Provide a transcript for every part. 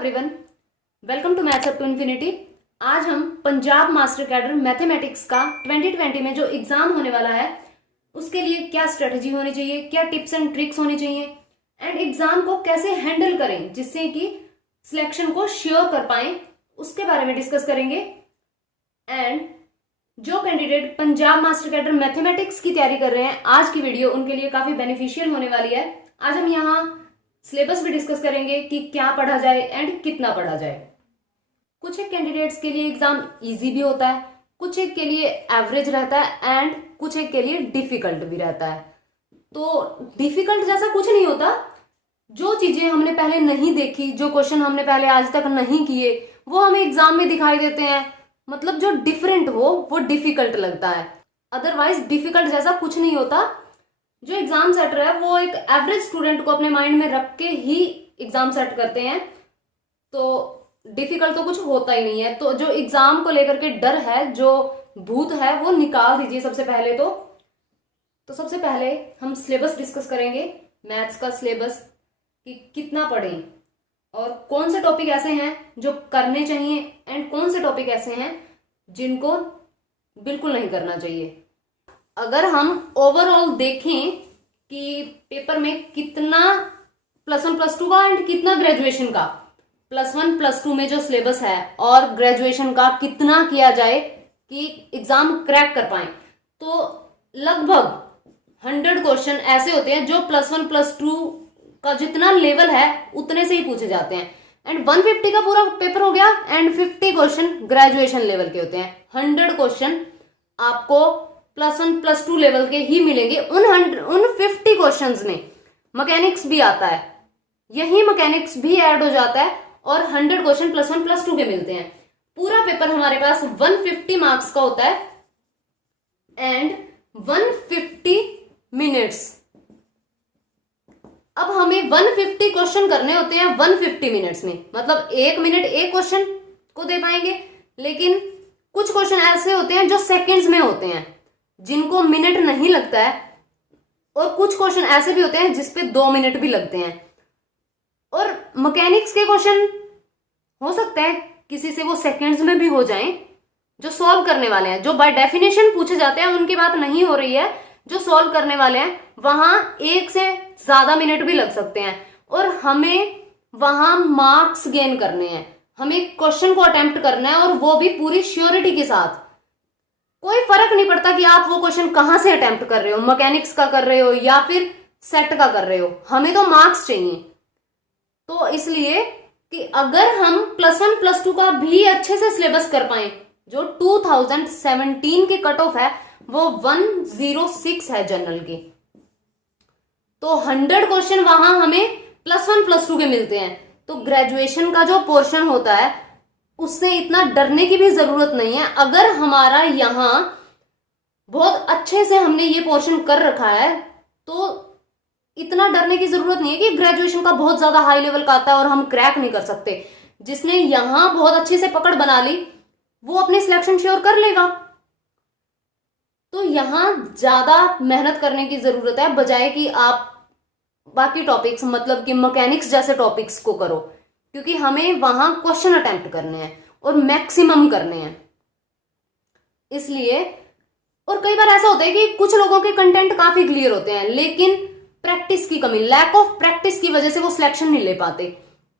Everyone, welcome to maths up to infinity. आज हम Punjab master cadre mathematics का 2020 में जो एग्जाम होने वाला है उसके लिए क्या स्ट्रेटजी होनी चाहिए, क्या टिप्स एंड ट्रिक्स होनी चाहिए एंड एग्जाम को कैसे हैंडल करें जिससे कि सिलेक्शन को श्योर कर पाए, उसके बारे में डिस्कस करेंगे। एंड जो candidate Punjab master cadre mathematics की तैयारी कर रहे हैं, आज की वीडियो उनके लिए काफी बेनिफिशियल होने वाली है। आज हम यहाँ सिलेबस भी डिस्कस करेंगे कि क्या पढ़ा जाए एंड कितना पढ़ा जाए। कुछ एक कैंडिडेट्स के लिए एग्जाम इजी भी होता है, कुछ एक के लिए एवरेज रहता है एंड कुछ एक के लिए डिफिकल्ट भी रहता है। तो डिफिकल्ट जैसा कुछ नहीं होता, जो चीजें हमने पहले नहीं देखी, जो क्वेश्चन हमने पहले आज तक नहीं किए, वो हमें एग्जाम में दिखाई देते हैं। मतलब जो डिफरेंट हो वो डिफिकल्ट लगता है, अदरवाइज डिफिकल्ट जैसा कुछ नहीं होता। जो एग्जाम सेटर है वो एक एवरेज स्टूडेंट को अपने माइंड में रख के ही एग्जाम सेट करते हैं, तो डिफिकल्ट तो कुछ होता ही नहीं है। तो जो एग्जाम को लेकर के डर है, जो भूत है, वो निकाल दीजिए सबसे पहले। तो सबसे पहले हम सिलेबस डिस्कस करेंगे, मैथ्स का सिलेबस, कि कितना पढ़ें और कौन से टॉपिक ऐसे हैं जो करने चाहिए एंड कौन से टॉपिक ऐसे हैं जिनको बिल्कुल नहीं करना चाहिए। अगर हम ओवरऑल देखें कि पेपर में कितना +1 +2 का एंड कितना ग्रेजुएशन का, +1 +2 में जो सिलेबस है और ग्रेजुएशन का कितना किया जाए कि एग्जाम क्रैक कर पाए, तो लगभग 100 क्वेश्चन ऐसे होते हैं जो +1 +2 का जितना लेवल है उतने से ही पूछे जाते हैं। एंड 150 का पूरा पेपर हो गया एंड 50 क्वेश्चन ग्रेजुएशन लेवल के होते हैं। 100 क्वेश्चन आपको +1 +2 लेवल के ही मिलेंगे। उन 50 क्वेश्चंस में मैकेनिक्स भी आता है, यही मैकेनिक्स भी ऐड हो जाता है और 100 क्वेश्चन +1 +2 के मिलते हैं। पूरा पेपर हमारे पास 150 मार्क्स का होता है एंड 150 मिनट्स। अब हमें 150 क्वेश्चन करने होते हैं 150 मिनट्स में, मतलब 1 मिनट एक क्वेश्चन को दे पाएंगे। लेकिन कुछ क्वेश्चन ऐसे होते हैं जो सेकंड्स में होते हैं, जिनको मिनट नहीं लगता है, और कुछ क्वेश्चन ऐसे भी होते हैं जिसपे 2 मिनट भी लगते हैं। और मैकेनिक्स के क्वेश्चन हो सकता है किसी से वो सेकंड्स में भी हो जाएं, जो सॉल्व करने वाले हैं, जो बाय डेफिनेशन पूछे जाते हैं उनकी बात नहीं हो रही है। जो सॉल्व करने वाले हैं वहां 1 से ज्यादा मिनट भी लग सकते हैं और हमें वहां मार्क्स गेन करने हैं, हमें क्वेश्चन को अटेम्प्ट करना है और वो भी पूरी श्योरिटी के साथ। कोई फर्क नहीं पड़ता कि आप वो क्वेश्चन कहां से अटेम्प्ट कर रहे हो, मैकेनिक्स का कर रहे हो या फिर सेट का कर रहे हो, हमें तो मार्क्स चाहिए। तो इसलिए कि अगर हम +1 +2 का भी अच्छे से सिलेबस कर पाए, जो 2017 के कट ऑफ है वो 106 है जनरल की, तो 100 क्वेश्चन वहां हमें +1 +2 के मिलते हैं। तो ग्रेजुएशन का जो पोर्शन होता है उससे इतना डरने की भी जरूरत नहीं है। अगर हमारा यहां बहुत अच्छे से हमने ये पोर्शन कर रखा है तो इतना डरने की जरूरत नहीं है कि ग्रेजुएशन का बहुत ज्यादा हाई लेवल का आता है और हम क्रैक नहीं कर सकते। जिसने यहां बहुत अच्छे से पकड़ बना ली वो अपनी सिलेक्शन श्योर कर लेगा। तो यहां ज्यादा मेहनत करने की जरूरत है, बजाय कि आप बाकी टॉपिक्स, मतलब कि मैकेनिक्स जैसे टॉपिक्स को करो, क्योंकि हमें वहां क्वेश्चन अटेम्प्ट करने हैं और मैक्सिमम करने हैं इसलिए। और कई बार ऐसा होता है कि कुछ लोगों के कंटेंट काफी क्लियर होते हैं लेकिन प्रैक्टिस की कमी, लैक ऑफ प्रैक्टिस की वजह से वो सिलेक्शन नहीं ले पाते।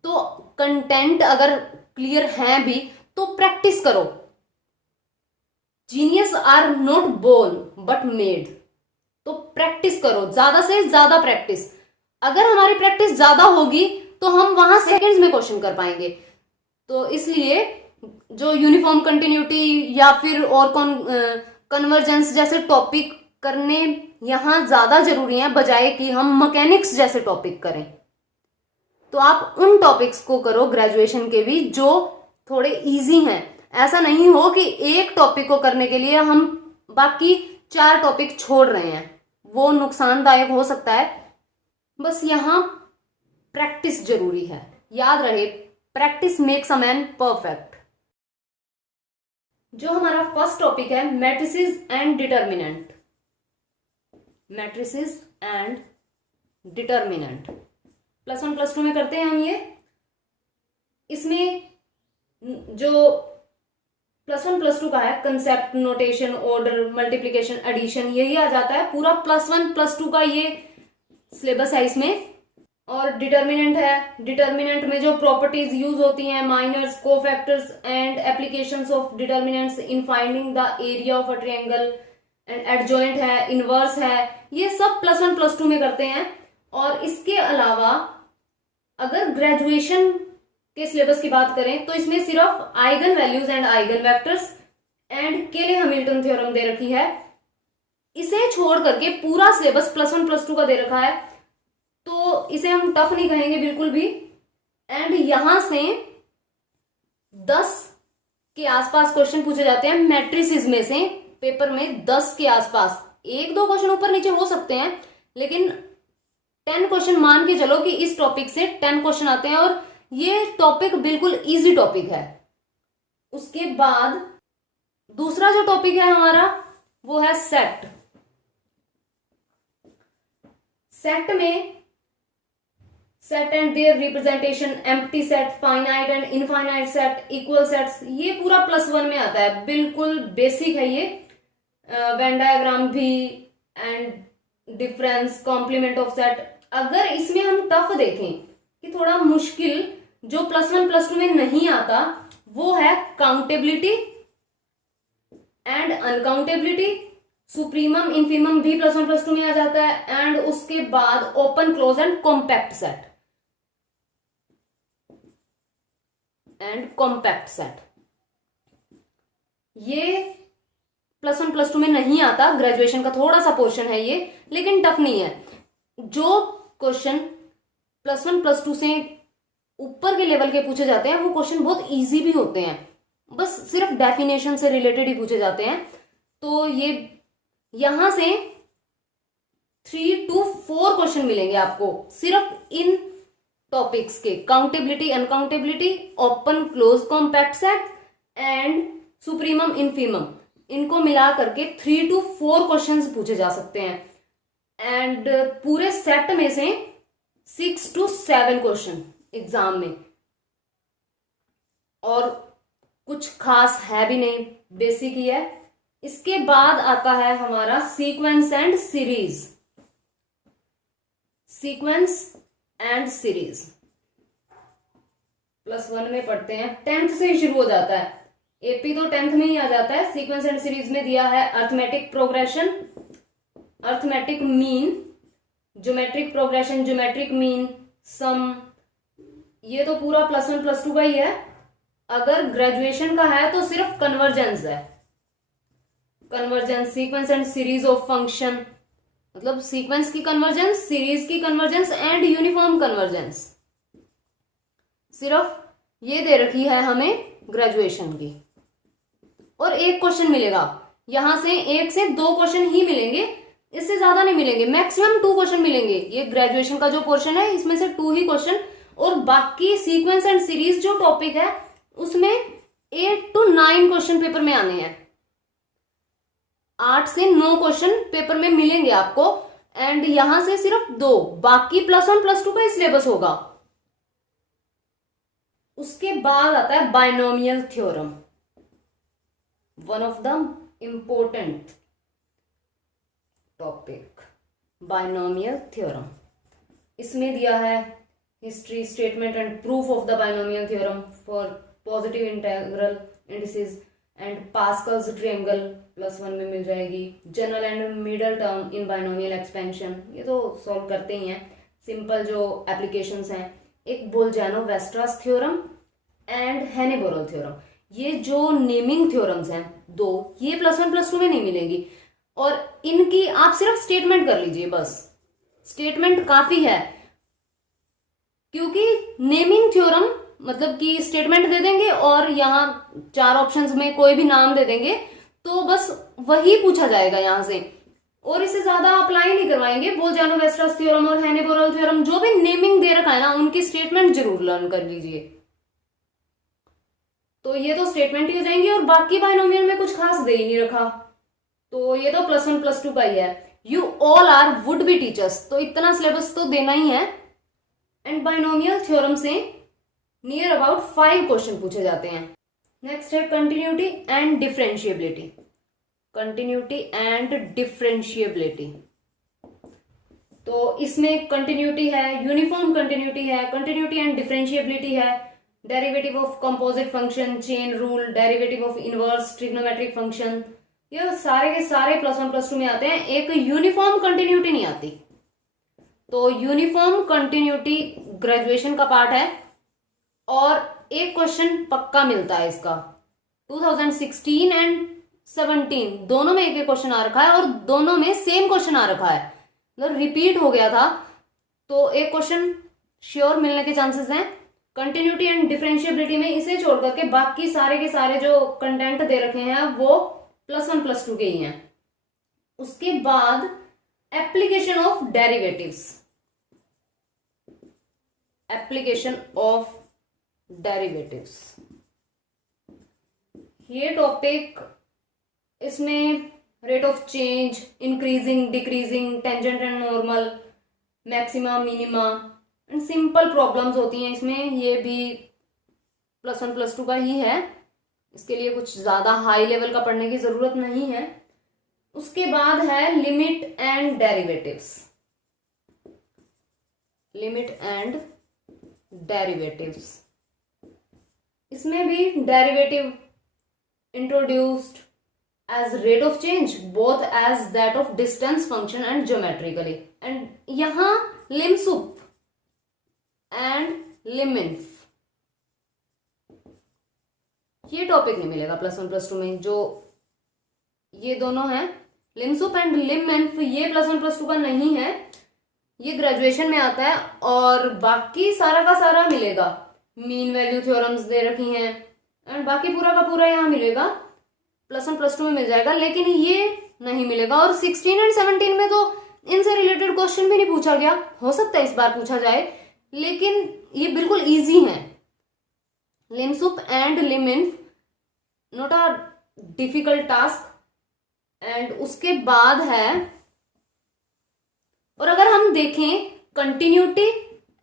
तो कंटेंट अगर क्लियर है भी तो प्रैक्टिस करो। Genius are not born but made. तो प्रैक्टिस करो, ज्यादा से ज्यादा प्रैक्टिस। अगर हमारी प्रैक्टिस ज्यादा होगी तो हम वहां सेकंड्स में क्वेश्चन कर पाएंगे। तो इसलिए जो यूनिफॉर्म कंटिन्यूटी या फिर और कन्वर्जेंस जैसे टॉपिक करने यहां ज्यादा जरूरी है, बजाय कि हम मैकेनिक्स जैसे टॉपिक करें। तो आप उन टॉपिक्स को करो ग्रेजुएशन के भी जो थोड़े इजी हैं। ऐसा नहीं हो कि एक टॉपिक को करने के लिए हम बाकी 4 टॉपिक छोड़ रहे हैं, वो नुकसानदायक हो सकता है। बस यहां प्रैक्टिस जरूरी है, याद रहे, practice makes a man perfect. जो हमारा फर्स्ट टॉपिक है matrices and determinant. Matrices and determinant +1 +2 में करते हैं हम ये। इसमें जो +1 +2 का है, concept, notation, order, multiplication, addition, यही आ जाता है। पूरा +1 +2 का ये सिलेबस है इसमें। और डिटर्मिनेंट है, डिटर्मिनेंट में जो प्रॉपर्टीज यूज होती हैं, minors, cofactors and applications of determinants in finding the area of a triangle, and adjoint है, इनवर्स है, ये सब +1 +2 में करते हैं। और इसके अलावा अगर ग्रेजुएशन के सिलेबस की बात करें तो इसमें सिर्फ eigen values and eigen vectors and केले हैमिल्टन थ्योरम दे रखी है। इसे छोड़ करके पूरा सिलेबस +1 +2 का दे रखा है, तो इसे हम टफ नहीं कहेंगे बिल्कुल भी। एंड यहां से 10 के आसपास क्वेश्चन पूछे जाते हैं मैट्रिसेस में से। पेपर में 10 के आसपास, 1-2 क्वेश्चन ऊपर नीचे हो सकते हैं, लेकिन 10 क्वेश्चन मान के चलो कि इस टॉपिक से 10 क्वेश्चन आते हैं, और ये टॉपिक बिल्कुल इजी टॉपिक है। उसके बाद दूसरा जो टॉपिक है हमारा वो है सेट। सेट में set and their representation, empty set, finite and infinite set, equal sets, ये पूरा +1 में आता है। बिल्कुल बेसिक है ये। वेन डायग्राम भी and difference, complement of set. अगर इसमें हम टफ देखें कि थोड़ा मुश्किल, जो +1 +2 में नहीं आता, वो है काउंटेबिलिटी एंड अनकाउंटेबिलिटी। सुप्रीमम, इनफीमम भी +1 +2 में आ जाता है। एंड उसके बाद open, close and compact set and compact set, ये +1 +2 में नहीं आता। ग्रेजुएशन का थोड़ा सा पोर्शन है ये, लेकिन टफ नहीं है। जो क्वेश्चन +1 +2 से ऊपर के लेवल के पूछे जाते हैं वो क्वेश्चन बहुत इजी भी होते हैं, बस सिर्फ डेफिनेशन से रिलेटेड ही पूछे जाते हैं। तो ये यहां से 3 to 4 क्वेश्चन मिलेंगे आपको सिर्फ इन टॉपिक्स के, countability, uncountability, open, close, compact set and supremum, infimum. इनको मिला करके 3 to 4 क्वेश्चंस पूछे जा सकते हैं। एंड पूरे सेट में से 6 to 7 क्वेश्चन एग्जाम में, और कुछ खास है भी नहीं, बेसिक ही है। इसके बाद आता है हमारा sequence and series. Sequence and series +1 में पढ़ते हैं, 10th से ही शुरू हो जाता है। एपी तो 10th में ही आ जाता है। सीक्वेंस एंड सीरीज में दिया है arithmetic progression, arithmetic mean, geometric progression, geometric mean, sum. ये तो पूरा +1 +2 का ही है। अगर ग्रेजुएशन का है तो सिर्फ कन्वर्जेंस है। Convergence, sequence and series of function, मतलब सीक्वेंस की कन्वर्जेंस, सीरीज की कन्वर्जेंस एंड यूनिफॉर्म कन्वर्जेंस, सिर्फ ये दे रखी है हमें ग्रेजुएशन की। और एक क्वेश्चन मिलेगा यहां से, 1 से 2 क्वेश्चन ही मिलेंगे, इससे ज्यादा नहीं मिलेंगे। मैक्सिमम 2 क्वेश्चन मिलेंगे। ये ग्रेजुएशन का जो पोर्शन है इसमें से 2 ही क्वेश्चन, और बाकी सीक्वेंस एंड सीरीज जो टॉपिक है उसमें 8 to 9 क्वेश्चन पेपर में आने हैं। 8 से 9 क्वेश्चन पेपर में मिलेंगे आपको। एंड यहां से सिर्फ 2, बाकी +1 +2 का सिलेबस होगा। उसके बाद आता है binomial theorem, one of the important topic, binomial theorem. इसमें दिया है history, statement and proof of the binomial theorem for positive integral indices and Pascal's triangle +1 में मिल जाएगी। General and middle term in binomial expansion, ये तो solve करते ही हैं। सिंपल जो एप्लीकेशंस हैं, एक बोल्जानो-वेस्ट्रास थ्योरम एंड हेने-बोरल थ्योरम। ये जो नेमिंग थ्योरम्स हैं 2, ये +1 +2 में नहीं मिलेंगी। और इनकी आप सिर्फ स्टेटमेंट कर लीजिए, बस स्टेटमेंट काफी है। क्योंकि नेमिंग थ्योरम मतलब कि स्टेटमेंट दे देंगे और यहाँ 4 ऑप्शंस में कोई भी नाम दे देंगे, तो बस वही पूछा जाएगा यहां से, और इससे ज्यादा अप्लाई नहीं करवाएंगे। बोल्जानो-वेस्ट्रास थ्योरम और हेने-बोरल थ्योरम जो भी नेमिंग दे रखा है ना, उनकी स्टेटमेंट जरूर लर्न कर लीजिए। तो ये तो स्टेटमेंट ही हो जाएंगी, और बाकी बायनोमियल में कुछ खास दे ही नहीं रखा, तो ये तो +1 +2 का ही है। You all are would be teachers, तो इतना सिलेबस तो देना ही है। एंड बायनोमियल थ्योरम से नियर अबाउट 5 क्वेश्चन पूछे जाते हैं। नेक्स्ट है continuity and differentiability. Continuity and differentiability, तो इसमें कंटिन्यूटी है, यूनिफॉर्म कंटिन्यूटी है, कंटिन्यूटी एंड डिफरेंशिएबिलिटी है, derivative of composite function, chain rule, derivative of inverse trigonometric function, ये सारे के सारे +1 +2 में आते हैं। एक यूनिफॉर्म कंटिन्यूटी नहीं आती। तो यूनिफॉर्म कंटिन्यूटी ग्रेजुएशन का पार्ट है और एक क्वेश्चन पक्का मिलता है इसका। 2016 एंड 17 दोनों में एक एक क्वेश्चन आ रखा है और दोनों में सेम क्वेश्चन आ रखा है, मतलब रिपीट हो गया था। तो एक क्वेश्चन श्योर मिलने के चांसेस हैं। कंटिन्यूटी एंड डिफरेंशिएबिलिटी में इसे छोड़ करके बाकी सारे के सारे जो कंटेंट दे रखे हैं वो +1 +2 के ही हैं। उसके बाद application of derivatives, application of derivatives, ये टॉपिक, इसमें rate of change, increasing, decreasing, tangent and normal, maxima, minima and simple problems होती हैं इसमें। ये भी +1 +2 का ही है, इसके लिए कुछ ज्यादा हाई लेवल का पढ़ने की जरूरत नहीं है। उसके बाद है limit and derivatives, limit and derivatives, इसमें भी derivative introduced as rate of change both as that of distance function and geometrically, and यहां lim-sup and lim-inf ये टॉपिक नहीं मिलेगा +1 +2 में। जो ये दोनों हैं lim-sup एंड lim-inf, ये +1 +2 का नहीं है, ये ग्रेजुएशन में आता है। और बाकी सारा का सारा मिलेगा, मीन वैल्यू थ्योरम्स दे रखी हैं एंड बाकी पूरा का पूरा यहाँ मिलेगा, +1 +2 में मिल जाएगा, लेकिन ये नहीं मिलेगा। और 16 एंड 17 में तो इनसे रिलेटेड क्वेश्चन भी नहीं पूछा गया, हो सकता है इस बार पूछा जाए, लेकिन ये बिल्कुल इजी है। lim-sup and lim-inf not a difficult task. And उसके बाद है, और अगर हम देखें continuity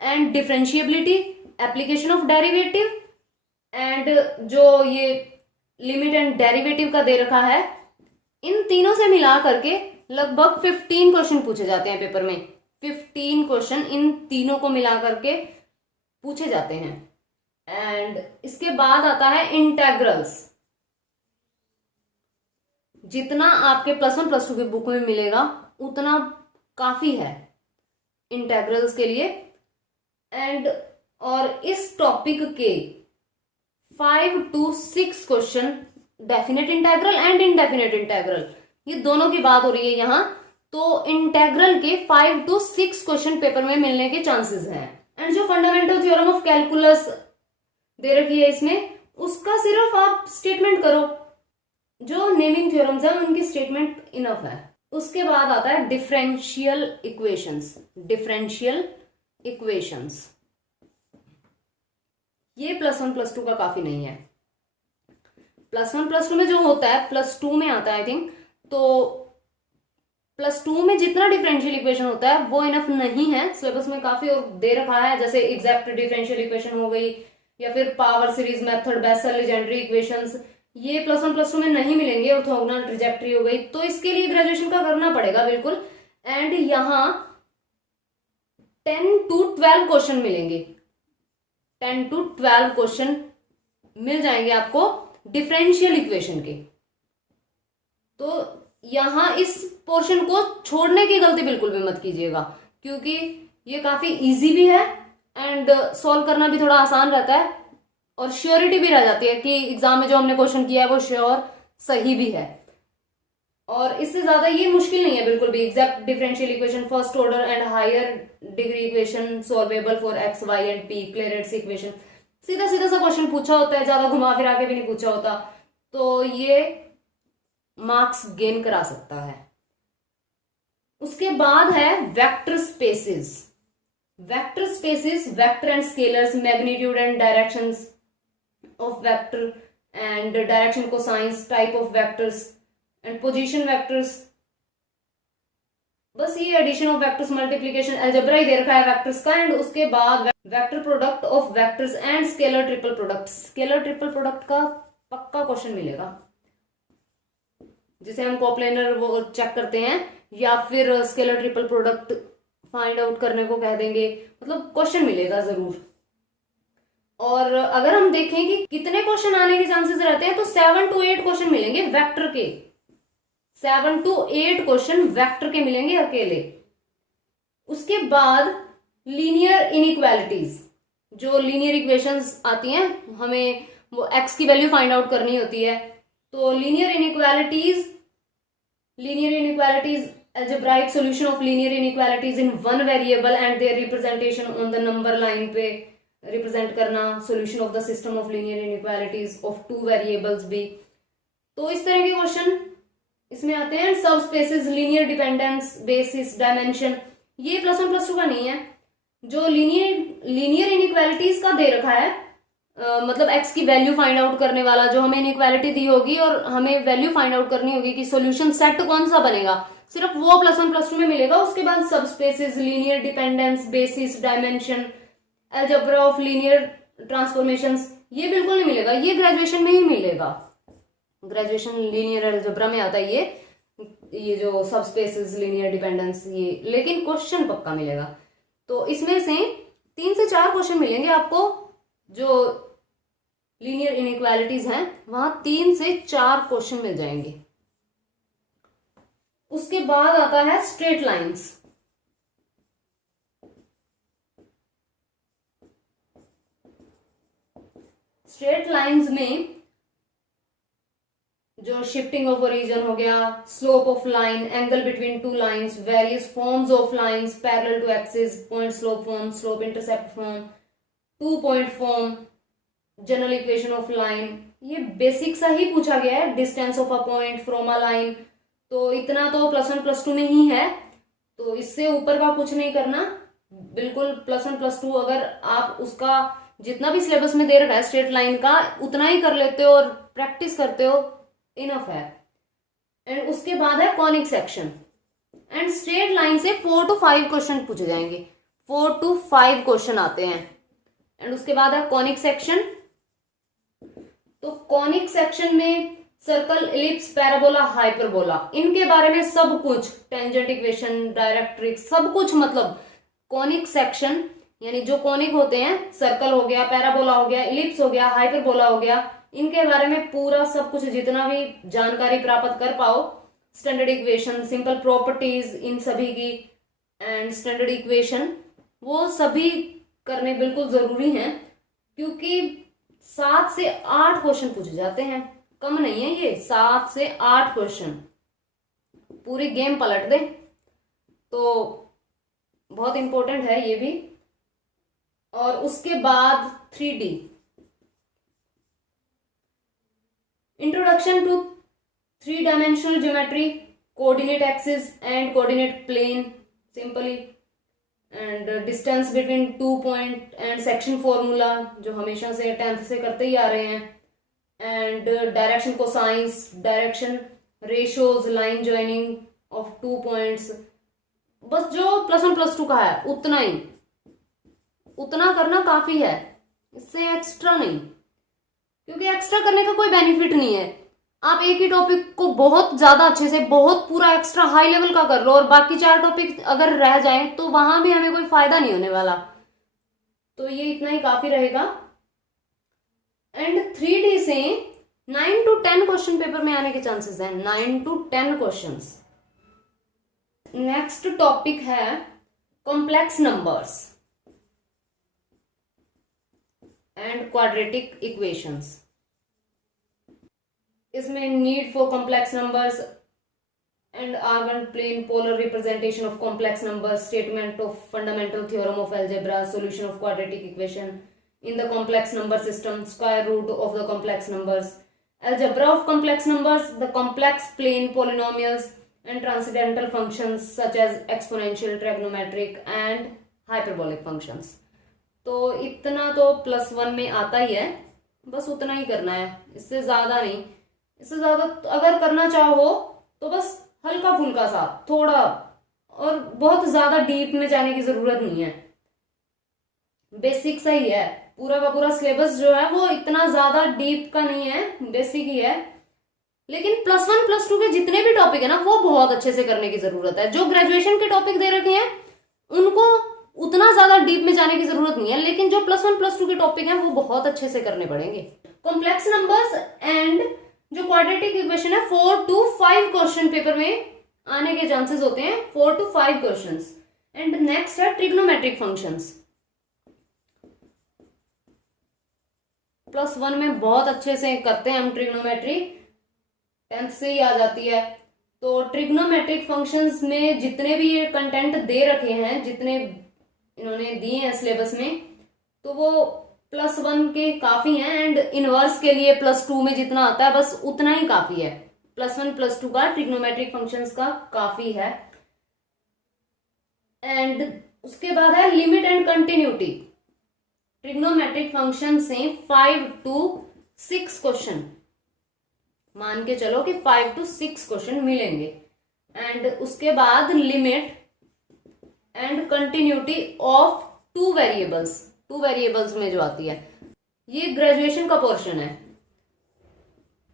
and differentiability, application of derivative and जो ये लिमिट एंड डेरिवेटिव का दे रखा है, इन तीनों से मिला करके लगभग 15 क्वेश्चन पूछे जाते हैं पेपर में। 15 क्वेश्चन इन तीनों को मिला करके पूछे जाते हैं। एंड इसके बाद आता है इंटेग्रल्स। जितना आपके +1 +2 की बुक में मिलेगा उतना काफी है इंटेग्रल्स के लिए। एंड और इस टॉपिक के 5 to 6 question definite integral and indefinite integral, ये दोनों की बात हो रही है यहाँ। तो इंटेग्रल के 5 to 6 क्वेश्चन पेपर में मिलने के चांसेस हैं। एंड जो फंडामेंटल थ्योरम ऑफ कैलकुलस दे रखी है इसमें, उसका सिर्फ आप स्टेटमेंट करो, जो नेमिंग थ्योरम्स है उनकी स्टेटमेंट इनफ है। उसके बाद आता है डिफरेंशियल इक्वेशंस। डिफरेंशियल इक्वेशंस ये +1 +2 का काफी नहीं है। +1 +2 में जो होता है +2 में आता है आई थिंक, तो +2 में जितना डिफरेंशियल इक्वेशन होता है वो इनफ नहीं है। सिलेबस में काफी और दे रखा है, जैसे एग्जैक्ट डिफरेंशियल इक्वेशन हो गई या फिर power series method, Bessel Legendre equations, ये +1 +2 में नहीं मिलेंगे। ऑर्थोगोनल ट्रिजेक्टरी हो गई, तो इसके लिए ग्रेजुएशन का करना पड़ेगा बिल्कुल। एंड यहाँ 10 to 12 क्वेश्चन मिलेंगे, 10 to 12 क्वेश्चन मिल जाएंगे आपको डिफरेंशियल इक्वेशन के। तो यहां इस पोर्शन को छोड़ने की गलती बिल्कुल भी मत कीजिएगा, क्योंकि ये काफी इजी भी है एंड सॉल्व करना भी थोड़ा आसान रहता है और श्योरिटी भी रह जाती है कि एग्जाम में जो हमने क्वेश्चन किया है वो श्योर सही भी है। और इससे ज्यादा ये मुश्किल नहीं है बिल्कुल भी। Exact differential equation, first order and higher degree equation solvable for x, y and p, Clairaut's equation, सीधा सीधा सा क्वेश्चन पूछा होता है, ज्यादा घुमा फिरा के भी नहीं पूछा होता, तो ये मार्क्स गेन करा सकता है। उसके बाद है vector spaces. Vector spaces, vector and scalars, magnitude and directions of vector and direction cosines, type of vectors and position vectors. बस ये addition of vectors, multiplication, algebra ही दे रखा है वेक्टर्स का। एंड उसके बाद vector product of vectors and scalar triple product. Scalar triple product का पक्का क्वेश्चन मिलेगा, जिसे हम कोप्लेनर वो चेक करते हैं, या फिर scalar triple product find out करने को कह देंगे, मतलब क्वेश्चन मिलेगा जरूर। और अगर हम देखें कि कितने क्वेश्चन आने के चांसेस रहते हैं, तो 7 to 8 क्वेश्चन मिलेंगे वेक्टर के, 7 to 8 क्वेश्चन वेक्टर के मिलेंगे अकेले। उसके बाद लीनियर इनइक्वालिटीज, जो लीनियर इक्वेशंस आती हैं, हमें वो एक्स की वैल्यू फाइंड आउट करनी होती है, तो linear inequalities algebraic solution of linear inequalities in one variable and their representation on the number line पे रिप्रेजेंट करना, solution of the system of linear inequalities of 2 variables भी। तो इस तरह के क्वेश्चन इसमें आते हैं। Subspaces, linear dependence, basis, dimension, ये +1 +2 का नहीं है। जो लीनियर इनइक्वालिटीज का दे रखा है, मतलब एक्स की वैल्यू फाइंड आउट करने वाला, जो हमें इनइक्वालिटी दी होगी और हमें वैल्यू फाइंड आउट करनी होगी कि सॉल्यूशन सेट कौन सा बनेगा, सिर्फ वो +1 +2 में मिलेगा। उसके बाद subspaces, linear dependence, basis, dimension, algebra of linear transformations, ये बिल्कुल नहीं मिलेगा, ये ग्रेजुएशन में ही मिलेगा। ग्रेजुएशन लीनियर अलजेब्रा में आता है ये जो सब स्पेसिस, लीनियर डिपेंडेंस, ये, लेकिन क्वेश्चन पक्का मिलेगा। तो इसमें से 3 से 4 क्वेश्चन मिलेंगे आपको। जो लीनियर इनइक्वालिटीज हैं वहां 3 से 4 क्वेश्चन मिल जाएंगे। उसके बाद आता है स्ट्रेट लाइंस। स्ट्रेट लाइंस में जो शिफ्टिंग ऑफ ओरिजिन हो गया, slope of line, angle between 2 lines, various forms of lines, parallel to axis, point slope form, slope intercept form, 2 point form, general equation of line, ये basic सा ही पूछा गया है। Distance of a point from a line, तो इतना तो +1 +2 में ही है, तो इससे ऊपर का कुछ नहीं करना, बिल्कुल +1 +2। अगर आप उसका जितना भी सिलेबस में दे रखा है स्ट्रेट लाइन का, उतना ही कर लेते हो और प्रैक्टिस करते हो, इनफ है। एंड उसके बाद है conic section. And straight line से 4 to 5 क्वेश्चन पूछे जाएंगे, 4 to 5 क्वेश्चन आते हैं। एंड उसके बाद है कॉनिक सेक्शन। तो कॉनिक सेक्शन में सर्कल, इलिप्स, पैराबोला, हाइपरबोला, इनके बारे में सब कुछ, टेंजेंट इक्वेशन, डायरेक्ट्रिक्स, सब कुछ, मतलब कॉनिक सेक्शन यानी जो कॉनिक होते हैं, सर्कल हो गया, पैराबोला हो गया, इलिप्स हो गया, हाइपरबोला हो गया, इनके बारे में पूरा सब कुछ जितना भी जानकारी प्राप्त कर पाओ, स्टैंडर्ड इक्वेशन, सिंपल प्रॉपर्टीज इन सभी की, एंड स्टैंडर्ड इक्वेशन, वो सभी करने बिल्कुल जरूरी हैं, क्योंकि 7 से 8 क्वेश्चन पूछे जाते हैं, कम नहीं है ये, 7 से 8 क्वेश्चन पूरी गेम पलट दे, तो बहुत इंपॉर्टेंट है ये भी। और उसके बाद 3D, introduction to 3 dimensional geometry, coordinate axis and coordinate plane simply, and distance between 2 point and section formula, जो हमेशा से 10th से करते ही आ रहे हैं, and direction cosines, direction ratios, line joining of 2 points, बस जो +1 +2 का है उतना ही, उतना करना काफी है, इससे एक्स्ट्रा नहीं, क्योंकि एक्स्ट्रा करने का कोई बेनिफिट नहीं है। आप एक ही टॉपिक को बहुत ज्यादा अच्छे से, बहुत पूरा एक्स्ट्रा हाई लेवल का कर लो, और बाकी 4 टॉपिक अगर रह जाएं तो वहां भी हमें कोई फायदा नहीं होने वाला, तो ये इतना ही काफी रहेगा। एंड 3D से 9 to 10 क्वेश्चन पेपर में आने के चांसेस हैं, 9 to 10 क्वेश्चंस। नेक्स्ट टॉपिक है complex numbers and quadratic equations. इसमें need for complex numbers and Argand plane polar representation of complex numbers, statement of fundamental theorem of algebra, solution of quadratic equation in the complex number system, square root of the complex numbers, algebra of complex numbers, the complex plane polynomials and transcendental functions such as exponential, trigonometric and hyperbolic functions। तो इतना तो +1 में आता ही है, बस उतना ही करना है, इससे ज्यादा नहीं। इससे ज्यादा अगर करना चाहो तो बस हल्का फुल्का सा थोड़ा, और बहुत ज्यादा डीप में जाने की जरूरत नहीं है। बेसिक सा ही है, पूरा का पूरा सिलेबस जो है वो इतना ज्यादा डीप का नहीं है, बेसिक ही है। लेकिन +1 +2 के जितने भी टॉपिक है ना वो बहुत अच्छे से करने की जरूरत है। जो ग्रेजुएशन के टॉपिक दे रखे हैं उनको उतना ज्यादा डीप में जाने की जरूरत नहीं है, लेकिन जो +1 +2 के टॉपिक हैं वो बहुत अच्छे से करने पड़ेंगे। कॉम्प्लेक्स नंबर्स एंड जो क्वाड्रेटिक इक्वेशन है 4 to 5 क्वेश्चन पेपर में आने के चांसेस होते हैं, 4 to 5 क्वेश्चंस। एंड नेक्स्ट है ट्रिग्नोमेट्रिक फंक्शंस। +1 में बहुत अच्छे से करते हैं हम ट्रिग्नोमेट्री, 10th से ही आ जाती है। तो ट्रिग्नोमेट्रिक फंक्शंस में जितने भी ये कंटेंट दे रखे हैं, जितने इन्होंने दिए हैं सिलेबस में, तो वो +1 के काफी हैं। एंड इनवर्स के लिए +2 में जितना आता है बस उतना ही काफी है। +1 +2 का ट्रिग्नोमेट्रिक फंक्शंस का काफी है। एंड उसके बाद है limit and continuity. Trigonometric function से 5 to 6 क्वेश्चन, मान के चलो कि 5 to 6 क्वेश्चन मिलेंगे। एंड उसके बाद limit and continuity of 2 variables, 2 variables में जो आती है, ये ग्रेजुएशन का पोर्शन है,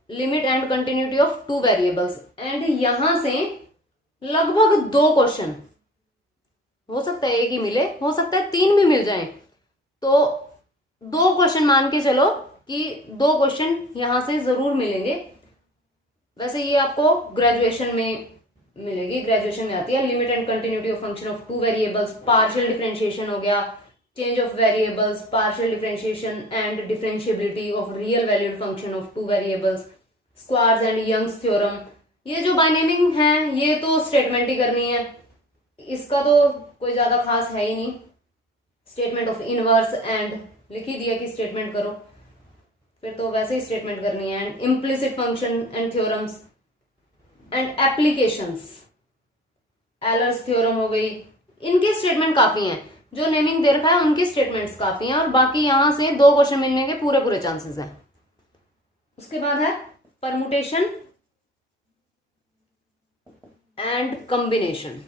limit and continuity of 2 variables. And यहां से लगभग 2 क्वेश्चन, हो सकता है एक ही मिले, हो सकता है 3 भी मिल जाएं, तो 2 क्वेश्चन मान के चलो कि 2 क्वेश्चन यहां से जरूर मिलेंगे। वैसे ये आपको ग्रेजुएशन में मिलेगी, ग्रेजुएशन में आती है limit and continuity of function of 2 variables, partial differentiation हो गया, change of variables, partial differentiation and differentiability of real valued function of 2 variables, squares and Young's theorem. ये जो बाइनेमिंग है ये तो स्टेटमेंट ही करनी है, इसका तो कोई ज्यादा खास है ही नहीं। स्टेटमेंट ऑफ इनवर्स एंड लिख ही दिया कि स्टेटमेंट करो, फिर तो वैसे ही स्टेटमेंट करनी है। And implicit function and theorems and applications, Euler's theorem हो गई, इनके स्टेटमेंट काफी हैं। जो नेमिंग दे रखा है उनकी स्टेटमेंट्स काफी हैं, और बाकी यहां से 2 क्वेश्चन मिलने के पूरे पूरे चांसेस हैं। उसके बाद है परमुटेशन एंड कॉम्बिनेशन।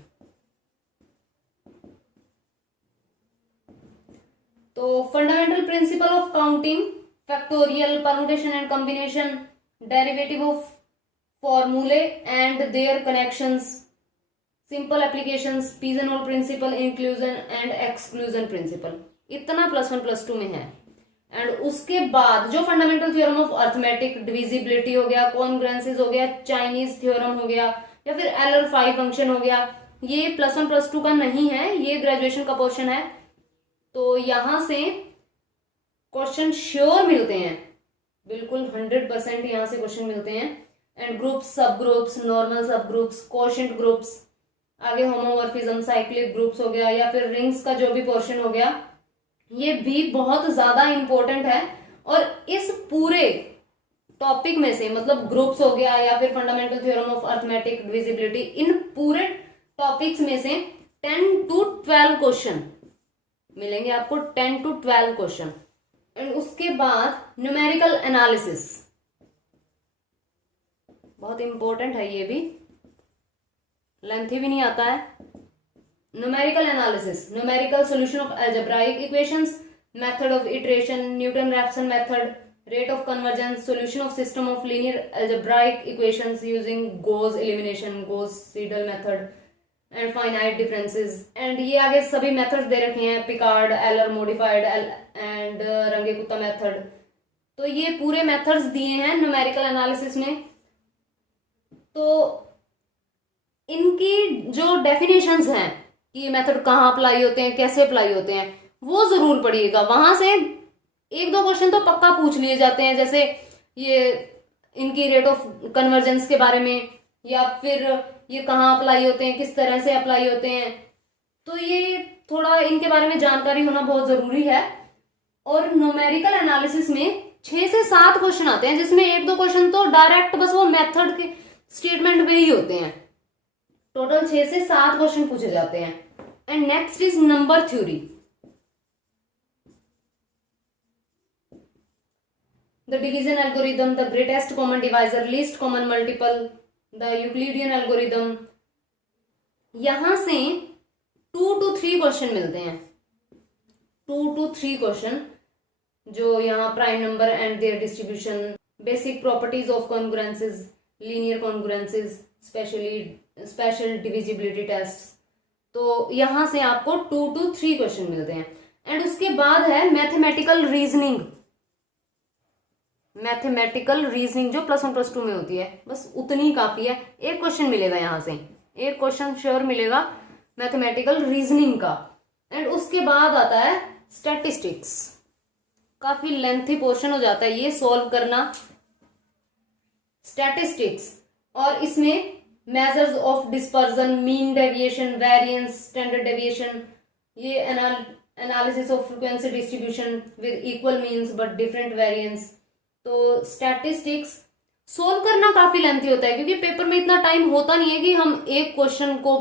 तो fundamental principle of counting, factorial, permutation and combination, derivative of फॉर्मूले and their connections, simple applications, pigeonhole principle, inclusion and exclusion principle, इतना +1 +2 में है। एंड उसके बाद जो fundamental theorem of arithmetic, divisibility हो गया, कॉन्ग्रुएंसेस हो गया, चाइनीज थ्योरम हो गया, या फिर एलर फाई फंक्शन हो गया, ये +1 +2 का नहीं है, ये ग्रेजुएशन का पोर्शन है। तो यहां से क्वेश्चन श्योर मिलते हैं, बिल्कुल 100% यहां से क्वेश्चन मिलते हैं। एंड ग्रुप्स, सब ग्रुप्स, नॉर्मल सब ग्रुप्स, कोशेंट ग्रुप्स, आगे होमोमॉर्फिज्म, साइक्लिक ग्रुप्स हो गया, या फिर रिंग्स का जो भी पोर्शन हो गया, ये भी बहुत ज्यादा इंपॉर्टेंट है। और इस पूरे टॉपिक में से, मतलब ग्रुप्स हो गया या फिर fundamental theorem of arithmetic, divisibility, इन पूरे टॉपिक्स में से 10 to 12 क्वेश्चन मिलेंगे आपको, 10 to 12 क्वेश्चन। एंड उसके बाद न्यूमेरिकल एनालिसिस, बहुत इंपॉर्टेंट है, ये भी लेंथी भी नहीं आता है। Numerical analysis, numerical solution of algebraic equations, method of iteration, Newton Raphson method, rate of convergence, solution of system of linear algebraic equations using Gauss elimination, Gauss-Seidel method and finite differences। and ये आगे सभी methods दे रखे हैं, Picard, एलर modified and रंगे-गुप्ता method. तो ये पूरे methods दिए हैं न्यूमेरिकल एनालिसिस में। तो इनकी जो डेफिनेशंस हैं कि ये मेथड कहाँ अप्लाई होते हैं, कैसे अप्लाई होते हैं, वो जरूर पढ़िएगा। वहां से 1-2 क्वेश्चन तो पक्का पूछ लिए जाते हैं, जैसे ये इनकी रेट ऑफ कन्वर्जेंस के बारे में, या फिर ये कहाँ अप्लाई होते हैं, किस तरह से अप्लाई होते हैं। तो ये थोड़ा इनके बारे में जानकारी होना बहुत जरूरी है। और न्यूमेरिकल एनालिसिस में 6 से 7 क्वेश्चन आते हैं, जिसमें 1-2 क्वेश्चन तो डायरेक्ट बस वो मेथड के स्टेटमेंट में ही होते हैं। टोटल 6 से 7 क्वेश्चन पूछे जाते हैं। And next is number theory. The division algorithm, the greatest common divisor, least common multiple, the Euclidean algorithm। यहां से 2 to 3 क्वेश्चन मिलते हैं। 2 to 3 क्वेश्चन, जो यहाँ prime number and their distribution, basic properties of congruences, linear congruences, special divisibility test. तो यहाँ से आपको 2 to 3 क्वेश्चन मिलते हैं। एंड उसके बाद है मैथमेटिकल रीजनिंग। मैथमेटिकल रीजनिंग जो +1 +2 में होती है, बस उतनी काफी है। एक क्वेश्चन मिलेगा यहाँ से, एक क्वेश्चन श्योर मिलेगा मैथमेटिकल रीजनिंग का। एंड उसके बाद आता है स्टैटिस्टिक्स। काफी लेंथी पोर्शन हो जाता है ये सॉल्व करना, स्टैटिस्टिक्स। और इसमें measures of dispersion, mean deviation, variance, standard deviation, ये analysis of frequency distribution with equal means but different variance. तो स्टैटिस्टिक्स सोल्व करना काफी लेंथी होता है, क्योंकि पेपर में इतना टाइम होता नहीं है कि हम एक क्वेश्चन को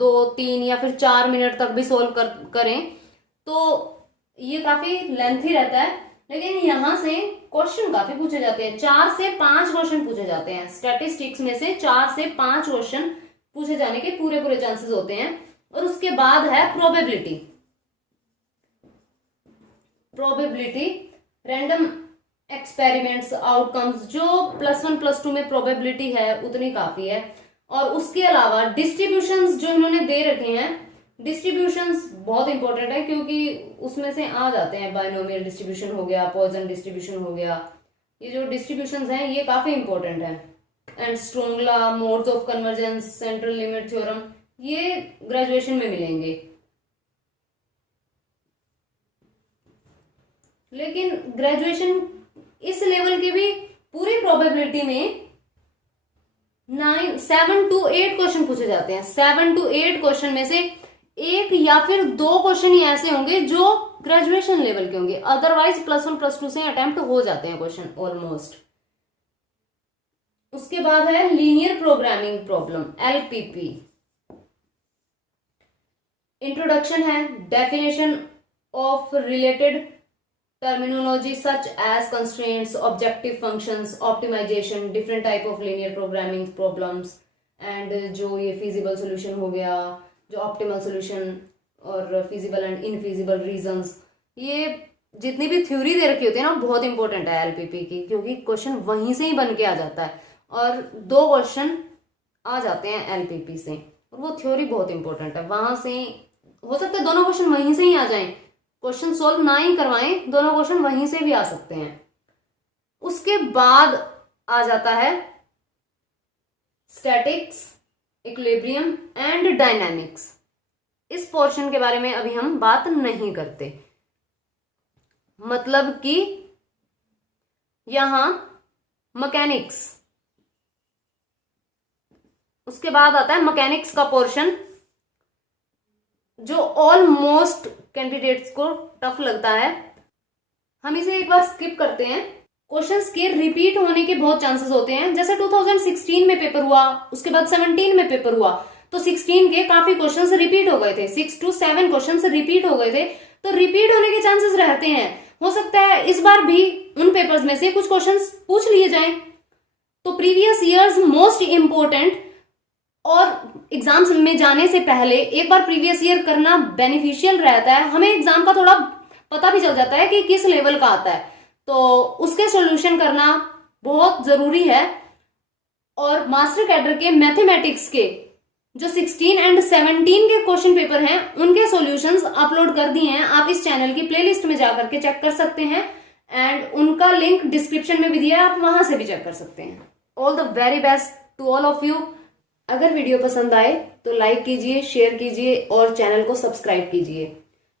2, 3 या फिर 4 मिनट तक भी सोल्व करें। तो ये काफी लेंथी रहता है। लेकिन यहाँ से क्वेश्चन काफी पूछे जाते हैं, 4 से 5 क्वेश्चन पूछे जाते हैं। स्टैटिस्टिक्स में से 4 से 5 क्वेश्चन पूछे जाने के पूरे चांसेस होते हैं। और उसके बाद है प्रोबेबिलिटी। रैंडम एक्सपेरिमेंट्स आउटकम्स, जो +1 +2 में प्रोबेबिलिटी है उतनी काफी है। और उसके अलावा डिस्ट्रीब्यूशंस जो इन्होंने दे रखे हैं, डिस्ट्रीब्यूशंस बहुत इंपॉर्टेंट है, क्योंकि उसमें से आ जाते हैं बाइनोमियल डिस्ट्रीब्यूशन हो गया, पॉइसन डिस्ट्रीब्यूशन हो गया। ये जो डिस्ट्रीब्यूशंस हैं ये काफी इंपॉर्टेंट है। And strong law, modes of convergence, central limit theorem, ये ग्रेजुएशन में मिलेंगे। लेकिन ग्रेजुएशन इस लेवल की भी पूरी प्रोबेबिलिटी में 7 to 8 क्वेश्चन पूछे जाते हैं। 7 to 8 क्वेश्चन में से 1 या फिर 2 क्वेश्चन ही ऐसे होंगे जो ग्रेजुएशन लेवल के होंगे, अदरवाइज +1 +2 से अटेम्प्ट हो जाते हैं क्वेश्चन ऑलमोस्ट। उसके बाद है linear programming problem, LPP। Introduction है, definition of related terminology such as constraints, objective functions, optimization, different type of linear programming problems, and जो ये feasible solution हो गया, जो optimal solution और feasible and infeasible reasons, ये जितनी भी थ्योरी दे रखी होती है ना बहुत इंपॉर्टेंट है LPP की, क्योंकि क्वेश्चन वहीं से ही बन के आ जाता है। और 2 क्वेश्चन आ जाते हैं LPP से, और वो थ्योरी बहुत इंपॉर्टेंट है। वहां से हो सकता है दोनों क्वेश्चन वहीं से ही आ जाएं, क्वेश्चन सोल्व ना ही करवाएं, दोनों क्वेश्चन वहीं से भी आ सकते हैं। उसके बाद आ जाता है स्टैटिक्स, इक्विलिब्रियम एंड डायनामिक्स। इस पोर्शन के बारे में अभी हम बात नहीं करते, मतलब कि यहां मैकेनिक्स। उसके बाद आता है मैकेनिक्स का पोर्शन, जो ऑलमोस्ट कैंडिडेट्स को टफ लगता है। हम इसे एक बार स्किप करते हैं। क्वेश्चंस के रिपीट होने के बहुत चांसेस होते हैं। जैसे 2016 में पेपर हुआ, उसके बाद 17 में पेपर हुआ, तो 16 के काफी क्वेश्चंस रिपीट हो गए थे, 6 to 7 क्वेश्चंस रिपीट हो गए थे। तो रिपीट होने के चांसेस रहते हैं। हो सकता है इस बार भी उन पेपर्स में से कुछ क्वेश्चंस पूछ लिए जाएं। तो प्रीवियस ईयर्स मोस्ट इंपोर्टेंट, और एग्जाम्स में जाने से पहले एक बार प्रीवियस ईयर करना बेनिफिशियल रहता है। हमें एग्जाम का थोड़ा पता भी चल जाता है कि किस लेवल का आता है, तो उसके सॉल्यूशन करना बहुत जरूरी है। और मास्टर कैडर के मैथमेटिक्स के जो 16 and 17 के क्वेश्चन पेपर हैं, उनके सॉल्यूशंस अपलोड कर दिए हैं। आप इस चैनल की प्लेलिस्ट में जाकर के चेक कर सकते हैं, एंड उनका लिंक डिस्क्रिप्शन में भी दिया है, आप वहां से भी चेक कर सकते हैं। All the very best to all of you. अगर वीडियो पसंद आए तो लाइक कीजिए, शेयर कीजिए और चैनल को सब्सक्राइब कीजिए,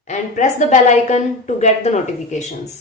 and press the bell icon to get the notifications.